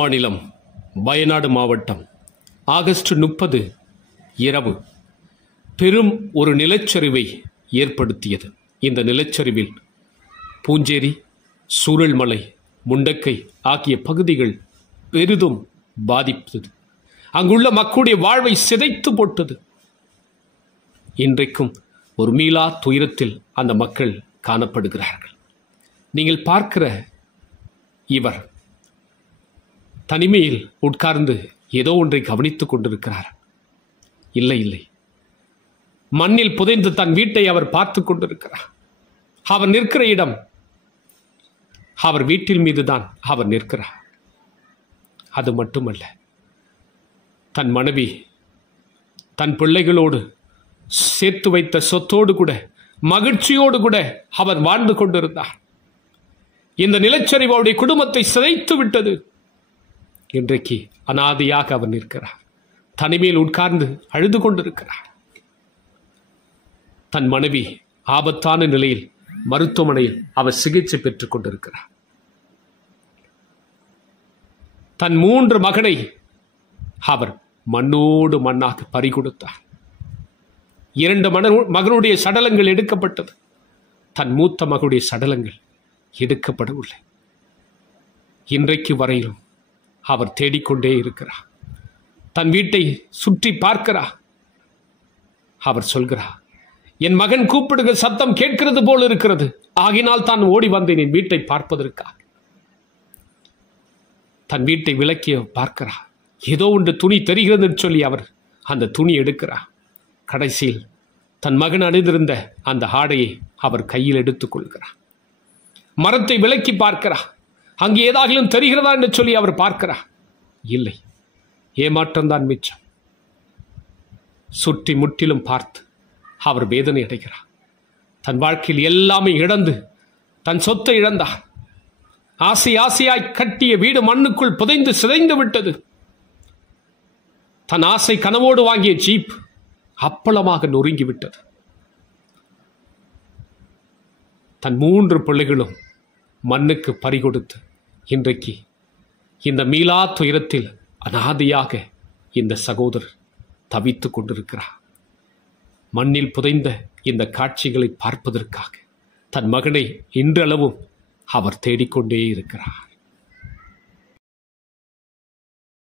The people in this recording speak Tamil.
மாநிலம் வயநாடு மாவட்டம் ஆகஸ்ட் 30 இரவு பெரும் ஒரு நிலச்சரிவை ஏற்படுத்தியது. இந்த நிலச்சரிவில் பூஞ்சேரி, சூரல்மலை, முண்டக்கை ஆகிய பகுதிகள் பெரிதும் பாதித்தது. அங்குள்ள மக்களுடைய வாழ்வை சிதைத்து போட்டது. இன்றைக்கும் ஒரு மீளா துயரத்தில் அந்த மக்கள் காணப்படுகிறார்கள். நீங்கள் பார்க்கிற இவர் தனிமையில் உட்கார்ந்து ஏதோ ஒன்றை கவனித்துக் கொண்டிருக்கிறார். இல்லை இல்லை, மண்ணில் புதைந்து தன் வீட்டை அவர் பார்த்து கொண்டிருக்கிறார். அவர் நிற்கிற இடம் அவர் வீட்டில் மீதுதான் அவர் நிற்கிறார். அது மட்டுமல்ல, தன் மனைவி தன் பிள்ளைகளோடு சேர்த்து வைத்த சொத்தோடு கூட மகிழ்ச்சியோடு கூட அவர் வாழ்ந்து கொண்டிருந்தார். இந்த நிலச்சரிவு அவருடைய குடும்பத்தை சிதைத்து விட்டது. இன்றைக்கு அனாதையாக அவர் நிற்கிறார். தனிமையில் உட்கார்ந்து அழுது கொண்டிருக்கிறார். தன் மனைவி ஆபத்தான நிலையில் மருத்துவமனையில் அவர் சிகிச்சை பெற்றுக் கொண்டிருக்கிறார். தன் 3 மகனை அவர் மண்ணோடு மண்ணாக பறிகொடுத்தார். 2 மகனுடைய சடலங்கள் எடுக்கப்பட்டது. தன் மூத்த மகனுடைய சடலங்கள் எடுக்கப்படவில்லை. இன்றைக்கு வரையிலும் அவர் தேடிக்கொண்டே இருக்கிறார். தன் வீட்டை சுற்றி பார்க்கிறார். அவர் சொல்கிறார், என் மகன் கூப்பிடுகிற சத்தம் கேட்கிறது போல் இருக்கிறது, ஆகினால் தான் ஓடி வந்தேன் என் வீட்டை பார்ப்பதற்காக. தன் வீட்டை விளக்கி பார்க்கிறார். ஏதோ ஒன்று துணி தெரிகிறது சொல்லி அவர் அந்த துணி எடுக்கிறார். கடைசியில் தன் மகன் அணிந்திருந்த அந்த ஆடையை அவர் கையில் எடுத்துக் கொள்கிறார். மரத்தை விளக்கி பார்க்கிறார். அங்கே ஏதாகிலும் தெரிகிறதா என்று சொல்லி அவர் பார்க்கிறார். இல்லை, ஏமாற்றம்தான் மிச்சம். சுற்றி முற்றிலும் பார்த்து அவர் வேதனை அடைகிறார். தன் வாழ்க்கையில் எல்லாமே இழந்து தன் சொத்தை இழந்தார். ஆசை ஆசையாய் கட்டிய வீடு மண்ணுக்குள் புதைந்து சிதைந்து விட்டது. தன் ஆசை கனவோடு வாங்கிய ஜீப் அப்பளமாக நொறுங்கிவிட்டது. தன் 3 பிள்ளைகளும் மண்ணுக்கு பறிகொடுத்து இன்றைக்கு இந்த மீளா துயரத்தில் அனாதையாக இந்த சகோதரர் தவித்துக் கொண்டிருக்கிறார். மண்ணில் புதைந்த இந்த காட்சிகளை பார்ப்பதற்காக தன் மகனை இன்றளவும் அவர் தேடிக்கொண்டே இருக்கிறார்.